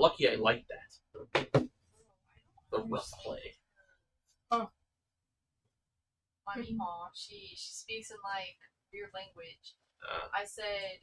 You're lucky I like that. The rough play. My mom, she speaks in like weird language. I said.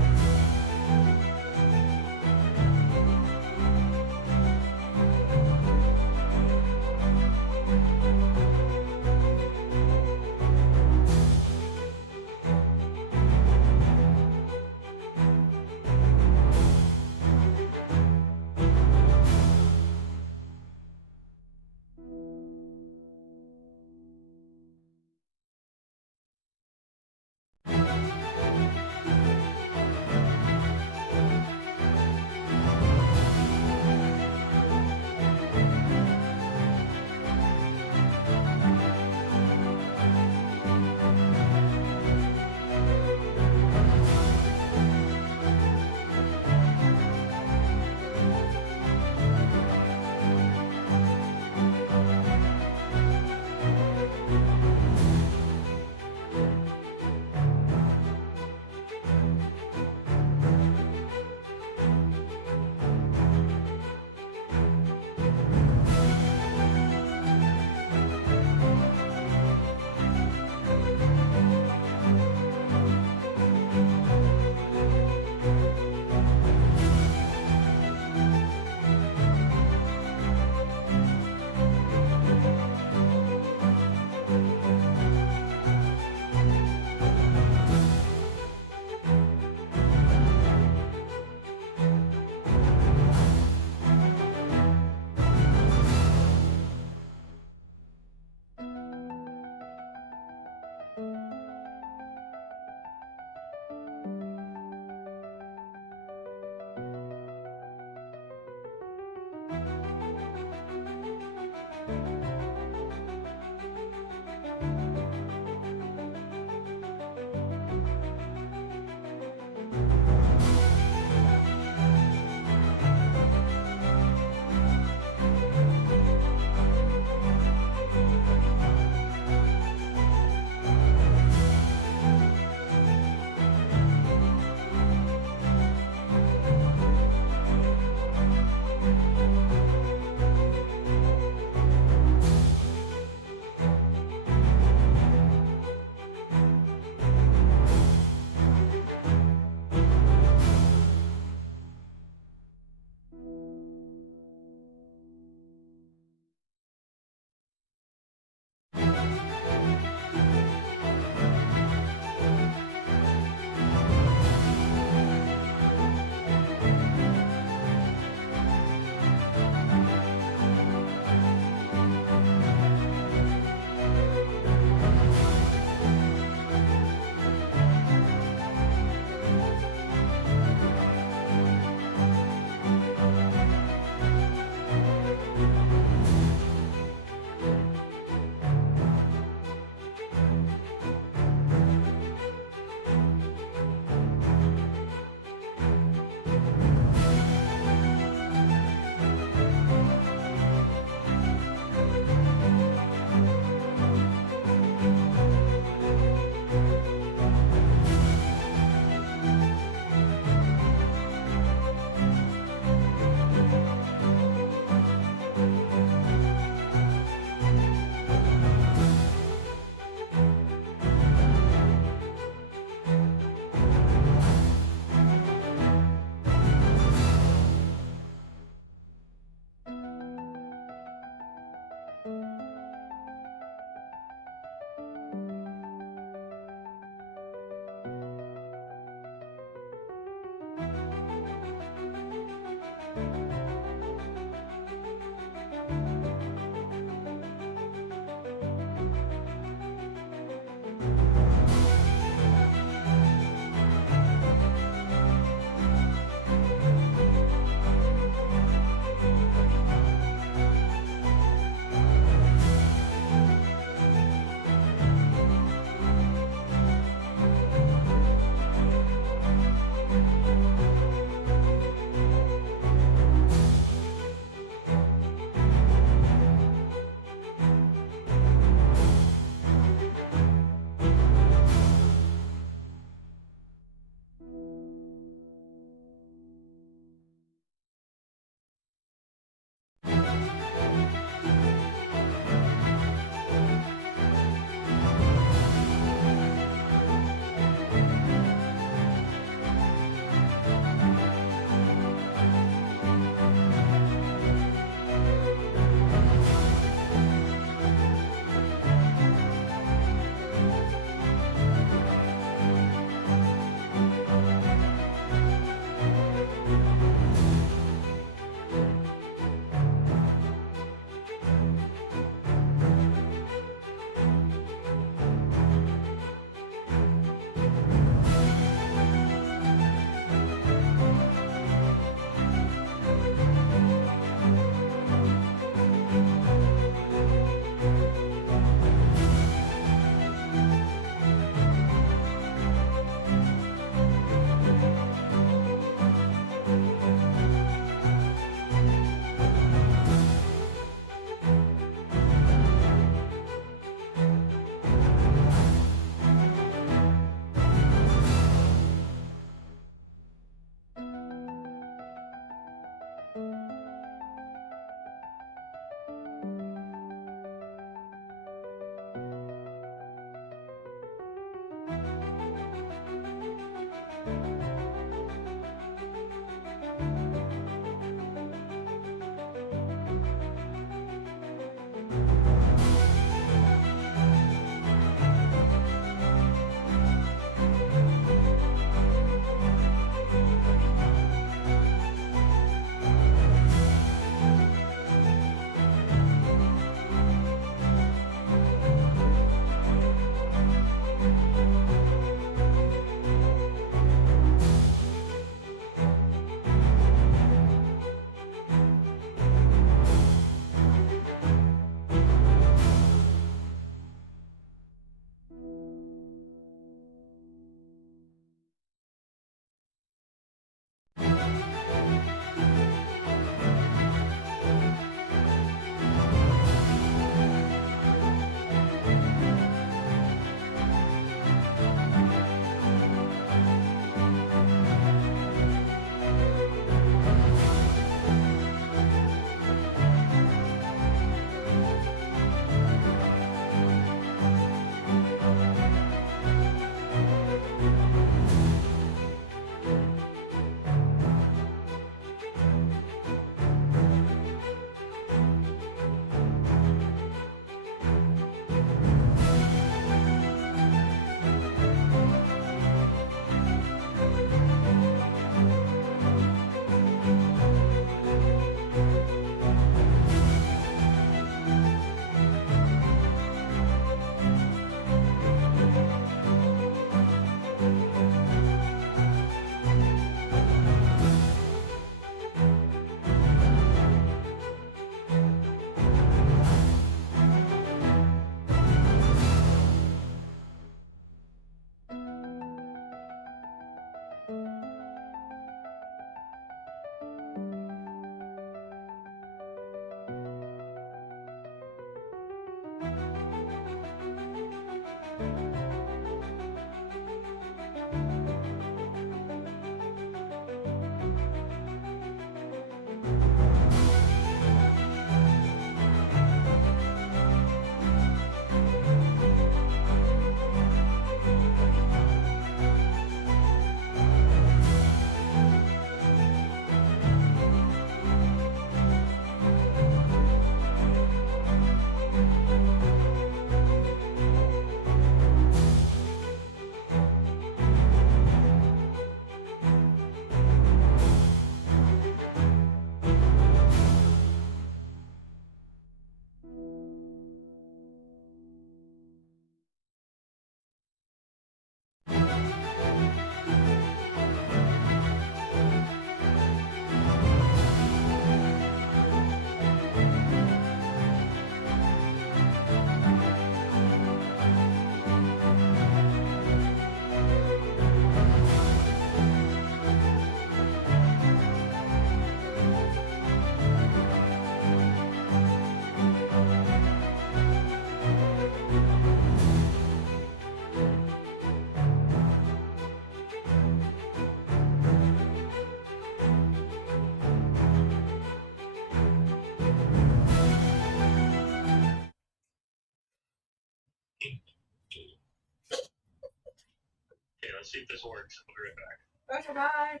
see if this works. I'll be right back. Okay, bye.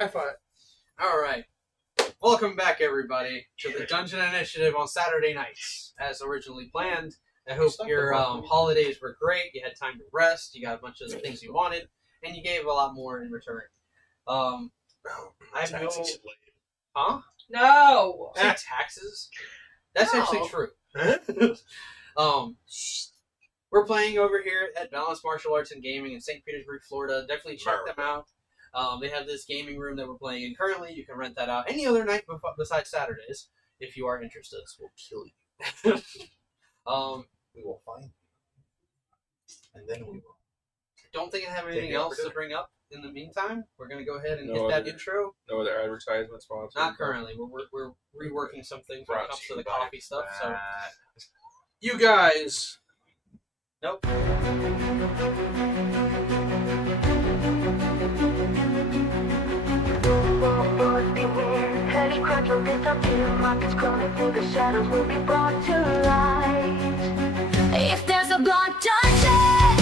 High five. All right. Welcome back, everybody, to the Dungeon Initiative on Saturday nights, as originally planned. I hope your holidays were great. You had time to rest. You got a bunch of the things you wanted, and you gave a lot more in return. I have no. Huh? No. Say taxes. That's No. actually true. We're playing over here at Balance Martial Arts and Gaming in St. Petersburg, Florida. Definitely check them out. They have this gaming room that we're playing in currently. You can rent that out any other night besides Saturdays if you are interested. We'll kill you. We will find you. And then we will. Don't think I have anything else to bring up in the meantime. We're going to go ahead and No hit that other- intro. No other advertisement sponsors? Not currently. We're reworking some things when it comes to the coffee stuff. So You guys. Nope. Heavy crunch will disappear. Markets crawling through the shadows will be brought to light. If there's a blood dungeon,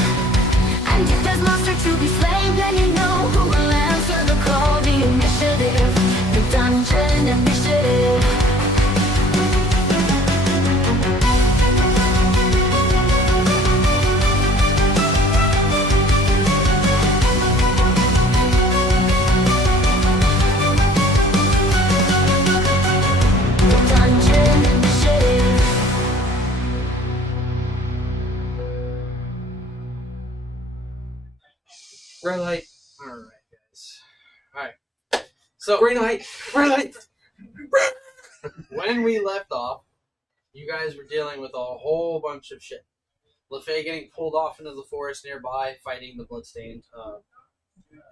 and if there's monster to be slain, then you know who will answer the call. The initiative, the Dungeon Initiative. Red light. All right, guys. All right. So green light. Red light. When we left off, you guys were dealing with a whole bunch of shit. LeFay getting pulled off into the forest nearby, fighting the bloodstained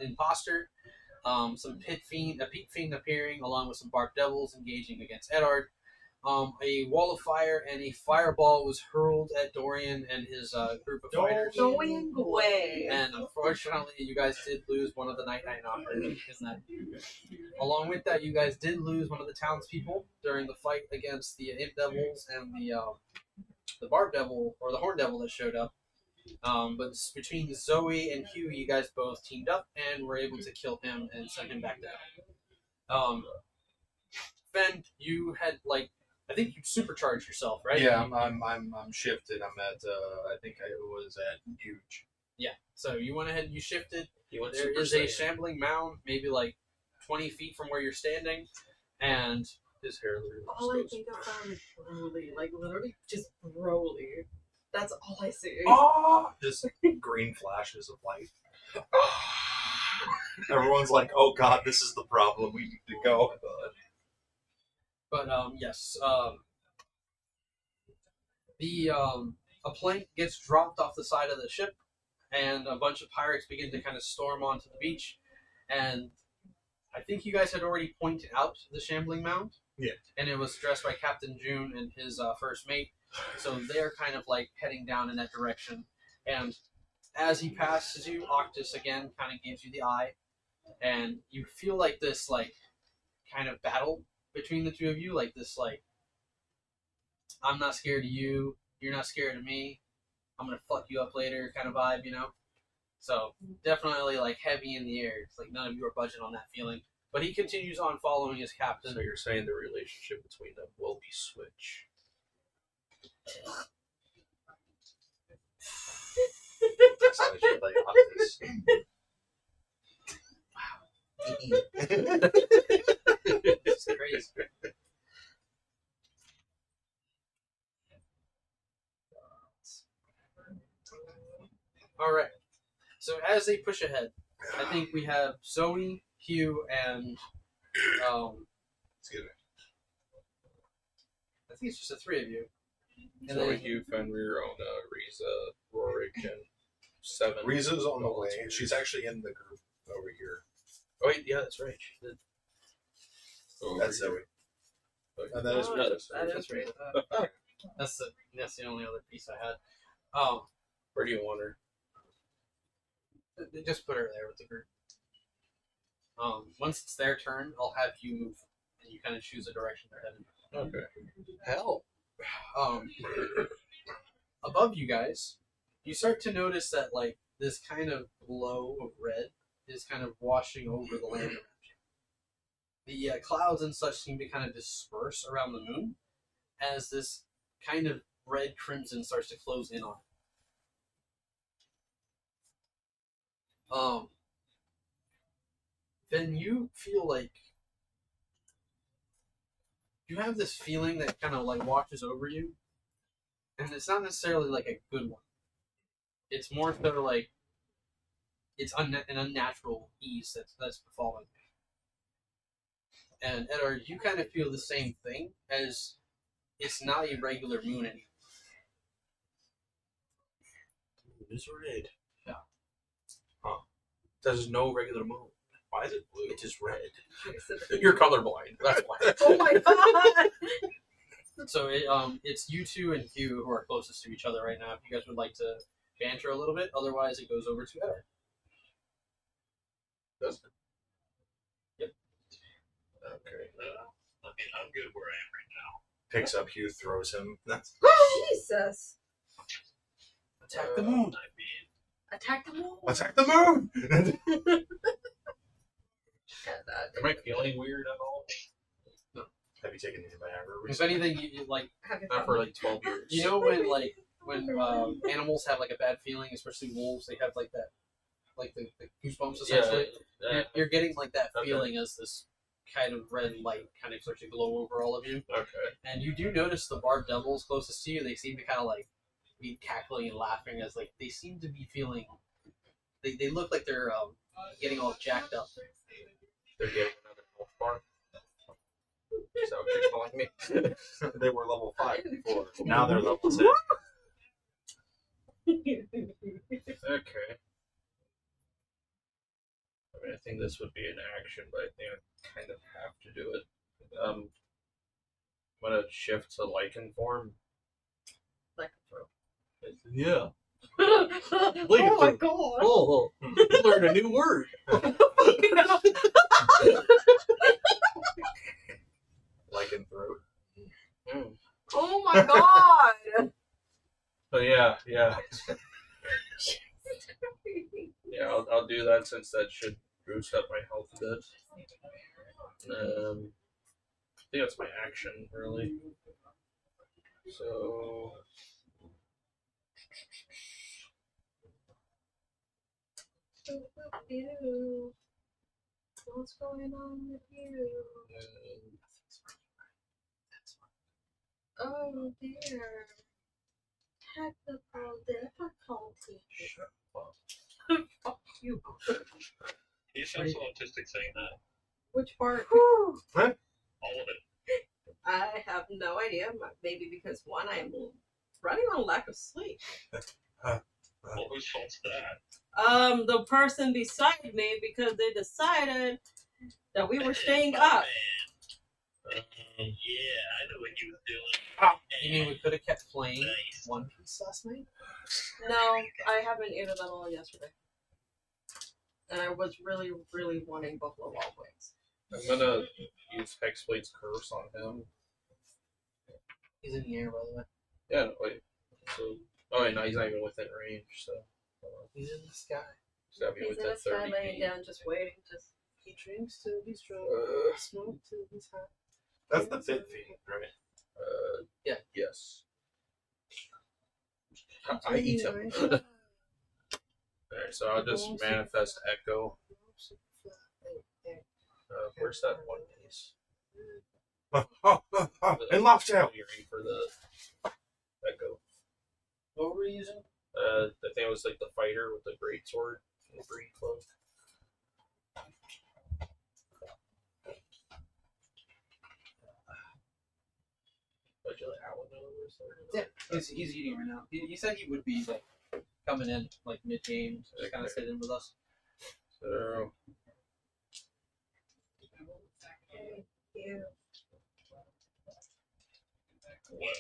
imposter. Some peat fiend appearing, along with some bark devils engaging against Eddard. A wall of fire and a fireball was hurled at Dorian and his group of fighters. Going away. And unfortunately, you guys did lose one of the Night Knockers in that. Along with that, you guys did lose one of the townspeople during the fight against the Imp Devils and the Barb Devil, or the Horn Devil that showed up. But between Zoe and Hugh, you guys both teamed up and were able to kill him and send him back down. Ben, you had I think you supercharged yourself, right? Yeah, I'm shifted. I'm at I think I was at huge. Yeah. So you went ahead and you shifted. You went There Super is a Saiyan. shambling mound, maybe 20 feet from where you're standing, and His hair literally All I goes- think about is Broly. Literally just Broly. That's all I see. Oh, just green flashes of light. Everyone's like, "Oh God, this is the problem. We need to go." But yes, a plank gets dropped off the side of the ship, and a bunch of pirates begin to kind of storm onto the beach. And I think you guys had already pointed out the shambling mound. Yeah. And it was dressed by Captain June and his first mate. So they're kind of heading down in that direction. And as he passes you, Octus again kind of gives you the eye, and you feel this kind of battle between the two of you, I'm not scared of you, you're not scared of me, I'm gonna fuck you up later kind of vibe, So definitely heavy in the air. It's none of you are budging on that feeling. But he continues on following his captain. So you're saying the relationship between them will be switch. So I should Octus. It's crazy. All right. So as they push ahead, I think we have Zoe, Hugh, and Excuse me. I think it's just the three of you. And So then Hugh, Fenrir, Ona, Riza, Rorik, and Seven. Riza's on the way. She's actually in the group over here. oh wait, yeah, that's right. She did. Over That's here. Zoe. And that is Yeah, that's That That's right. That's the only other piece I had. Where do you want her? Just put her there with the group. Once it's their turn, I'll have you move, and you kind of choose the direction they're headed. Okay. Hell. Above you guys, you start to notice that this kind of glow of red is kind of washing over the land around you. The clouds and such seem to kind of disperse around the moon as this kind of red crimson starts to close in on it. Then you feel like you have this feeling that kind of like washes over you, and it's not necessarily like a good one. It's more sort of like it's an unnatural ease that's befalling you. And Edward, you kind of feel the same thing, as it's not a regular moon anymore. It's red. Yeah. Huh. There's no regular moon. Why is it blue? It is red. You're colorblind. That's why. Oh my god! So it's you two and Hugh who are closest to each other right now. If you guys would like to banter a little bit, otherwise it goes over to Edward. Does it? Yep. Okay. I mean, I'm good where I am right now. Picks up Hugh, throws him. That's Jesus! Attack the moon. I mean, Attack the moon! attack the moon. Am I feeling weird at all? Have you taken any Viagra If recently? anything, you like Have you Not for like 12 years. you know when animals have like a bad feeling, especially wolves, they have like that, like the goosebumps essentially. Yeah. You're getting like that Okay. feeling as this kind of red light kind of starts to glow over all of you. Okay. And you do notice the barred devils closest to you. They seem to kind of like be cackling and laughing as like they seem to be feeling. They look like they're getting all jacked up. They're getting another health bar. Is that what you're telling me? They were level 5 before. Now they're level 10. Okay. I mean, I think this would be an action, but I think I kind of have to do it. I'm gonna shift to lichen form. Yeah. Oh my god! Oh, learn a new word. Lichen throat. Oh my god! But yeah. I'll do that since that should boost up my health a bit. I think that's my action, really. So You. What's going on with you? Oh dear. Technical difficulty. Fuck you. he sounds so autistic saying that. Which part? All of it. I have no idea. Maybe because one, I'm running on lack of sleep. Well, whose fault's that? The person beside me, because they decided that we were staying Oh, up. man. Yeah, I know what you were doing. You mean we could have kept playing Nice. One Piece last night? No, I haven't eaten that all yesterday. And I was really, really wanting Buffalo Wild Wings. I'm gonna use Hexblade's Curse on him. He's in the air, by the way. Yeah, no, wait. So, oh wait, no, he's not even within range, so He's in the sky. he's gotta be He's in within the sky 30 laying feet. down, just waiting. Just He drinks till he's drunk, smoke till he's high. That's the fit feed, right? Yeah. Yes. I eat him. Alright, so I'll just manifest Echo. Where's that one piece? And lockdown. Clearing for the Echo. What were you using? I think it was like the fighter with the great sword and the green cloak. Would you let Alan know where it's at? Yeah, he's eating right now. He said he would be like coming in like mid game, so just kind of sit in with us. So, you. What?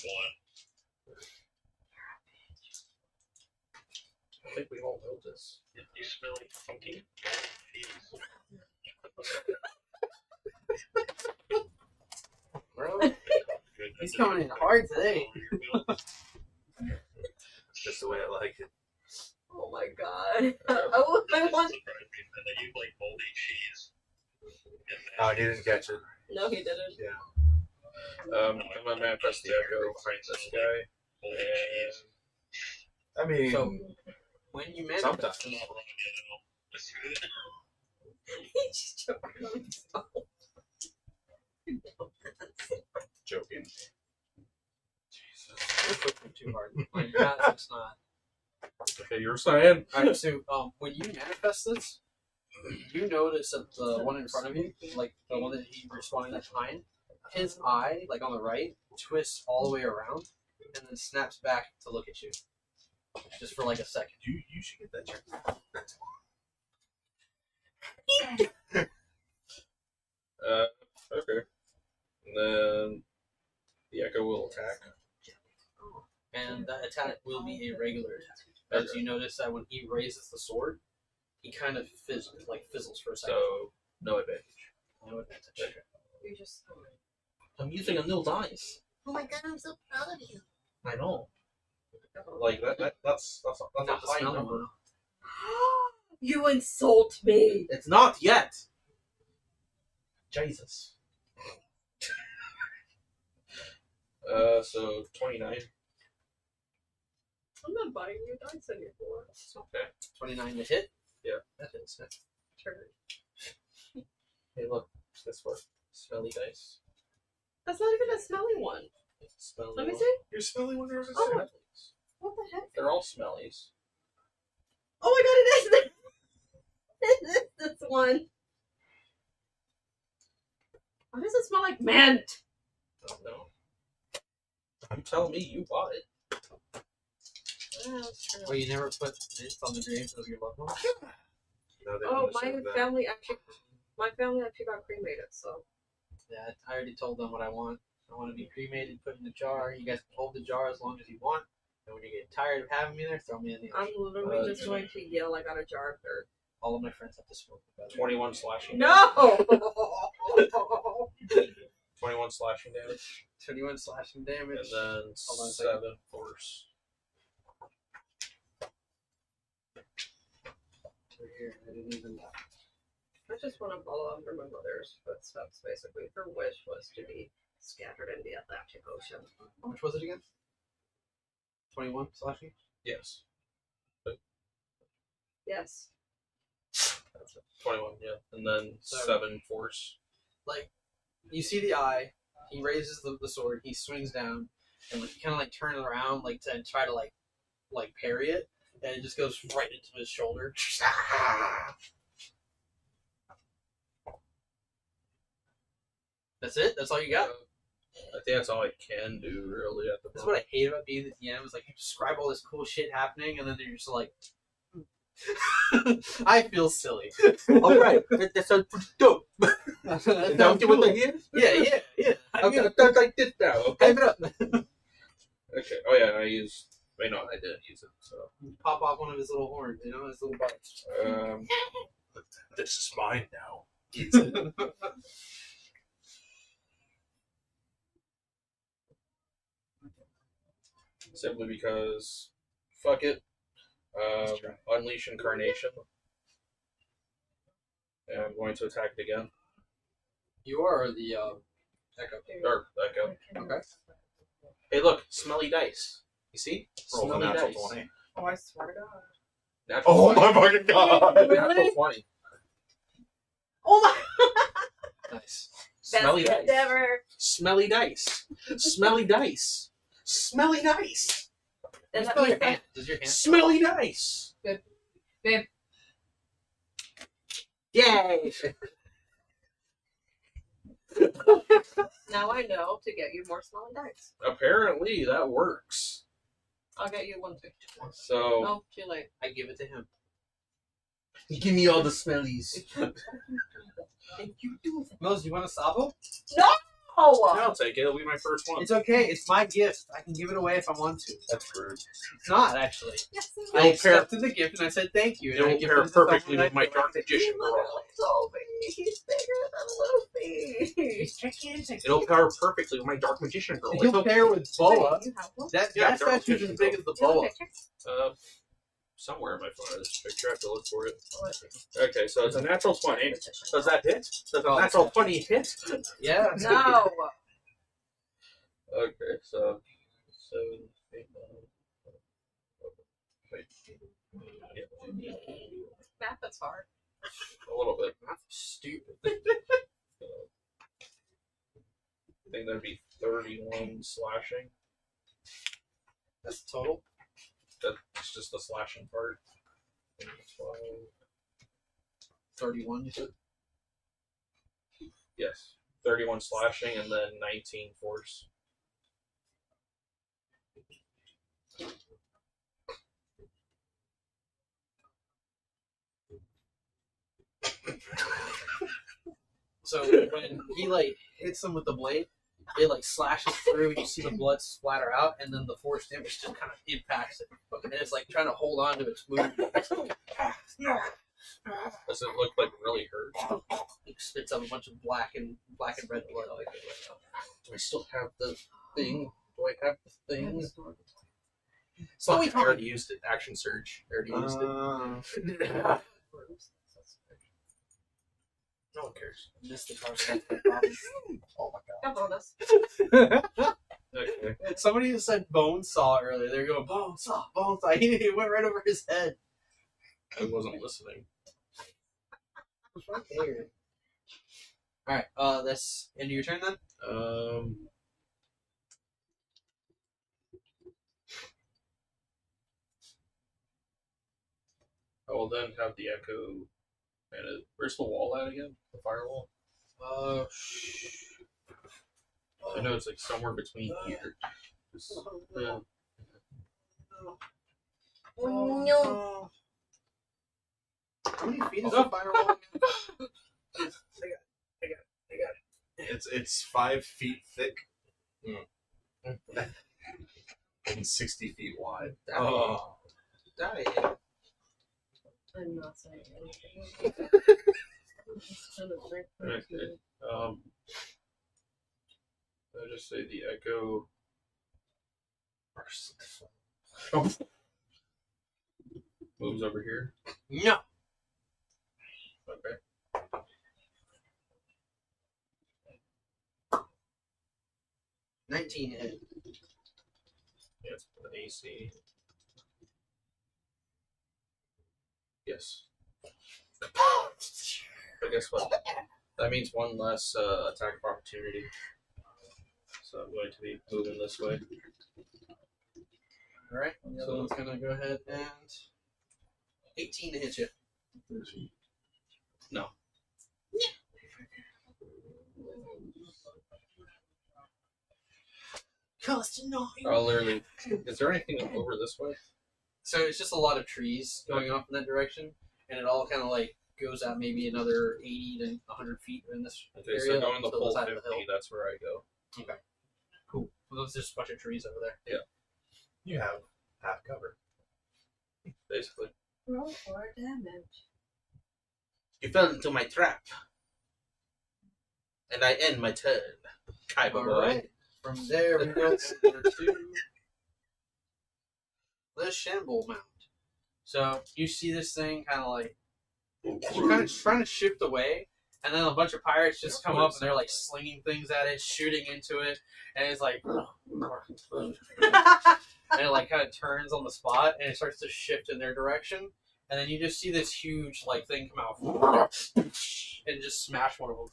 I think we all know this. You smell like funky fees. Bro, Good. he's coming in hard today. Just the way I like it. Oh my god. Oh, I want. surprised me that you like moldy cheese. Oh, he didn't catch it. No, he didn't. I'm gonna manifest the echo behind this guy. Moldy cheese. I mean, So when you manifest sometimes. them, He's just joking on himself. Joking. you're pushing too hard. Like that's not. Okay, you were saying? Alright, so when you manifest this, you notice that the one in front of you, like the one that he responding behind, his eye, like on the right, twists all the way around and then snaps back to look at you. Just for like a second. You should get that checked. Okay. And then the echo will attack. And that attack will be a regular attack. As you notice that when he raises the sword, he kind of fizzles for a second. So no advantage. No advantage. You just. I'm using a nil dice. Oh my god, I'm so proud of you. I know. Like that's Not a the high smelly number. one. You insult me. It's not yet. Jesus. So 29. I'm not buying you dice anymore. Okay. 29 to hit? Yeah. That hits. Turn. Hey, look. This one. Smelly dice. That's not even a smelly one. Smelly. Let me one. see. You're smelling one or is it? Oh. What the heck? They're all smellies. Oh my god, it is! It is this one. Why does it smell like mint? I don't know. You tell me you bought it. Well, you never put mint on the graves of your loved ones? No, they Oh, don't my deserve that. family actually got cremated, so. Yeah, I already told them what I want. I want to be cremated, put in a jar. You guys can hold the jar as long as you want. And when you get tired of having me there, throw me in the I'm ocean. literally just going to yell I got a jar of dirt. All of my friends have to smoke together. 21 slashing. No! 21 slashing damage. 21 slashing damage. And then Hold on a second. 7 force. Over here. I didn't even. I just want to follow after my mother's footsteps, basically. Her wish was to be scattered in the Atlantic Ocean. How much was it again? 21 slashing? Yes. Yes. 21, yeah. And then 7 force. Like, you see the eye. He raises the sword. He swings down, and like, he kind of like turns around, like to try to like parry it, and it just goes right into his shoulder. That's it. That's all you got. I think that's all I can do, really, at the That's moment. what I hate about being the DM. Is like you describe all this cool shit happening, and then you're just like, I feel silly. All right, that sounds pretty dope. Is that what you want to hear? Yeah. Okay, that's like this now, okay? Hype it up. Okay. Oh, yeah, I used... Wait, no, I didn't use it, so... Pop off one of his little horns, you know, his little butts. This is mine now. Simply because... Fuck it. Unleash Incarnation. And I'm going to attack it again. You are the echo. Or, Echo. Okay. Hey, look, smelly dice. You see? Roll a Smelly natural dice. 20. Oh, I swear to God. Natural Oh 20. my fucking god! Natural 20. Oh my! Nice. Smelly Best dice. gift ever. Smelly dice. Smelly dice. Smelly dice. Does that Smell mean your hand. Does your hand? Smelly dice. Babe. Yay. Now I know to get you more smelly dice. Apparently that works. I'll get you one too. So Oh, too late. I give it to him. give me all the smellies. Mose, you want a sabo? Oh! I'll take it. It'll be my first one. It's okay. It's my gift. I can give it away if I want to. That's rude. It's not actually. Yes, I accepted the gift and I said thank you. It And I will gifted pair it to someone perfectly that I with my feel dark like- magician He girl. literally told me he's bigger than Luffy. He's gigantic. It'll pair perfectly with my dark magician girl. He'll pair with Boa. Wait, you have one? That Yeah, statue's as big as the Do you have a Boa. picture? somewhere in my phone. This picture. I have to look for it. Okay, so it's a natural 20. Does that hit? Does a natural 20 hit? Yeah. No. Okay, so 7, 8, 9. Wait. Math is hard. A little bit. That's stupid. I think that'd be 31 slashing. That's the total. That's just the slashing part. 31, you said? Yes. 31 slashing and then 19 force. So when he like hits him with the blade, it like slashes through. You see the blood splatter out, and then the force damage just kind of impacts it, and it's like trying to hold on to its movement. Does it look like really hurt? It spits out a bunch of black and red blood. Do I still have the thing? Do I have the thing? So we already used it. Action surge. I already used it. No one cares. Missed the card. Oh my A bonus. god. Okay. Somebody said bone saw earlier. They're going bone saw, bone saw. He went right over his head. I wasn't listening. Right there. All right. That's end of your turn then. I will then have the echo. And where's the wall at again? The firewall? I know it's like somewhere between here. Just, Oh no. How many feet is the firewall? I got it. It's 5 feet thick. And 60 feet wide. Oh. Dang. I'm not saying anything. Okay. I'll just say the echo. Moves over here. No. Okay. $19 hit. Yeah, it's an AC. Yes. But guess what? That means one less attack of opportunity. So I'm going to be moving this way. Alright. The other one's gonna go ahead and 18 to hit you. No. Cost 9. I'll literally. Is there anything over this way? So it's just a lot of trees going off in that direction, and it all kind of like goes out maybe another 80 to 100 feet in this Okay, area. so going the to full side 50, of the hill. that's where I go. Okay. Cool. Well, there's just a bunch of trees over there. You have half cover. Basically. Roll for damage. You fell into my trap, and I end my turn. Kaiba boy. Right. From there we go to the Shamble Mount. So you see this thing kind of like you're kind of trying to shift away, and then a bunch of pirates just come up and they're like slinging things at it, shooting into it, and it's like and it like kind of turns on the spot and it starts to shift in their direction, and then you just see this huge like thing come out and just smash one of them.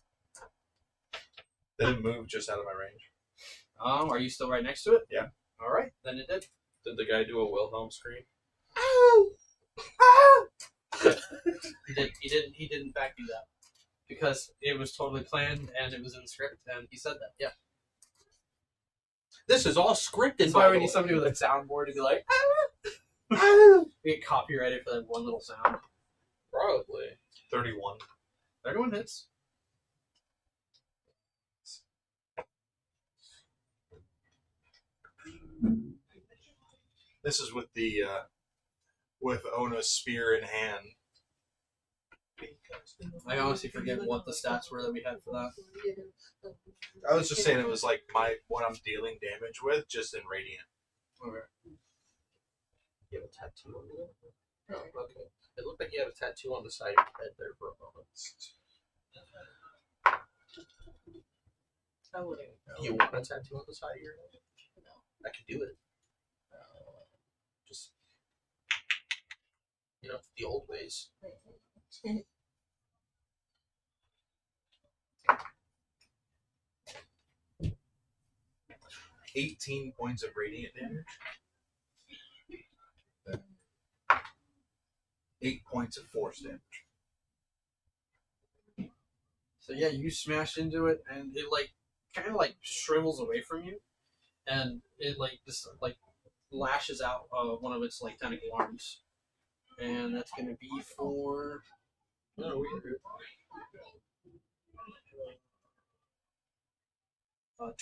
Did it move just out of my range? Are you still right next to it? Yeah. All right, then it did. Did the guy do a Wilhelm scream? He didn't in fact do that because it was totally planned and it was in the script and he said that. Yeah. This is all scripted. That's why we need somebody with a soundboard to be like, we get copyrighted for that one little sound. Probably. 31. 31 hits. This is with the with Ona's spear in hand. I honestly forget what the stats were that we had for that. I was just saying it was like what I'm dealing damage with, just in radiant. Okay. You have a tattoo on it? Okay. It looked like you had a tattoo on the side of your head there for a moment. I wouldn't. You want a tattoo on the side of your head? No. I could do it. Just, the old ways. 18 points of radiant damage. 8 points of force damage. So yeah, you smash into it, and it like kind of like shrivels away from you, and it like just like lashes out one of its like tentacle arms, and that's gonna be for. No, we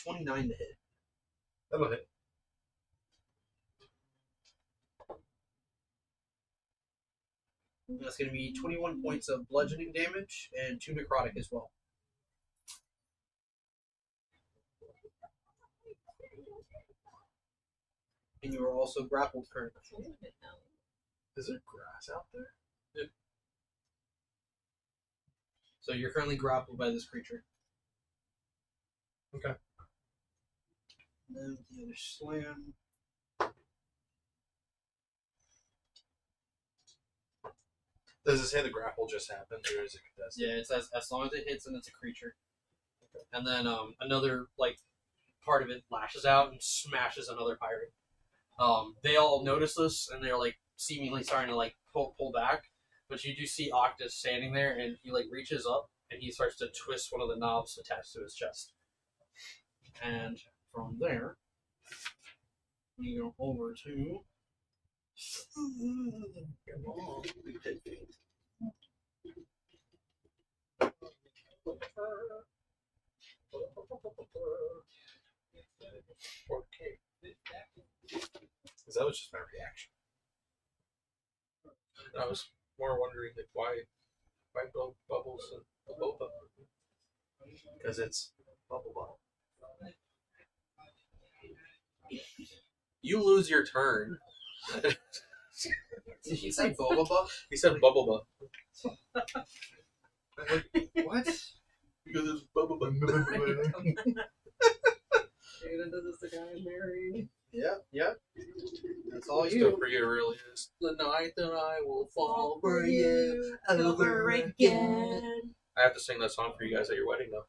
29 to hit. That'll hit. That's going to be 21 points of bludgeoning damage and 2 necrotic as well. And you are also grappled currently. Is there grass out there? Yeah. So you're currently grappled by this creature. Okay. And then the other slam. Does it say the grapple just happened, or is it contested? Yeah, it's as long as it hits and it's a creature. And then another like part of it lashes out and smashes another pirate. They all notice this and they're like seemingly starting to like pull back, but you do see Octus standing there and he like reaches up and he starts to twist one of the knobs attached to his chest. And from there, you go over to. Come on, big feet. Because that was just my reaction. I was more wondering like why Bubbles and Boba. Because it's bubble bottle. You lose your turn. Did he say Boba Buff? He said Bubble Butt. What? Because it's Bubble Butt. Aiden, this is the guy I'm marrying. Yeah. That's all Still you. for you, really is. The night that I will fall For you over again. I have to sing that song for you guys at your wedding, though.